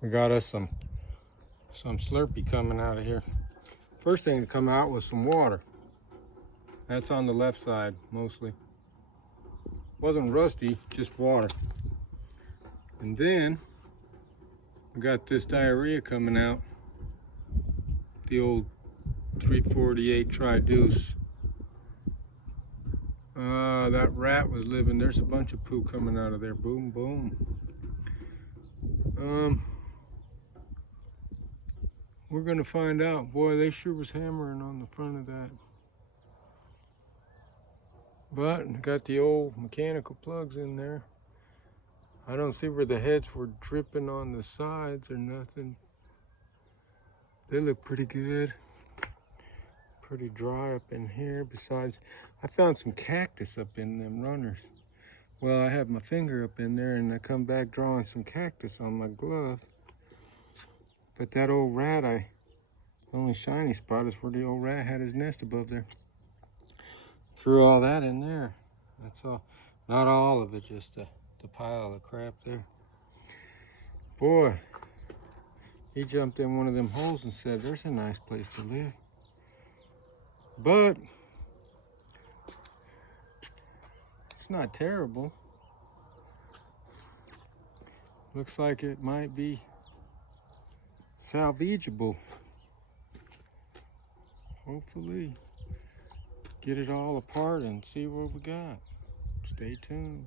We got us some Slurpee coming out of here. First thing to come out was some water. That's on the left side mostly. Wasn't rusty, just water. And then we got this diarrhea coming out. The old 348 Tri-Deuce. That rat was living. There's a bunch of poo coming out of there. Boom, boom. We're gonna find out. Boy, they sure was hammering on the front of that. But got the old mechanical plugs in there. I don't see where the heads were dripping on the sides or nothing. They look pretty good. Pretty dry up in here. Besides, I found some cactus up in them runners. Well, I have my finger up in there and I come back drawing some cactus on my glove. But that old rat, the only shiny spot is where the old rat had his nest above there. Threw all that in there. That's all. Not all of it, just the pile of crap there. Boy, he jumped in one of them holes and said, there's a nice place to live. But it's not terrible. Looks like it might be salvageable. Hopefully get it all apart and see what we got. Stay tuned.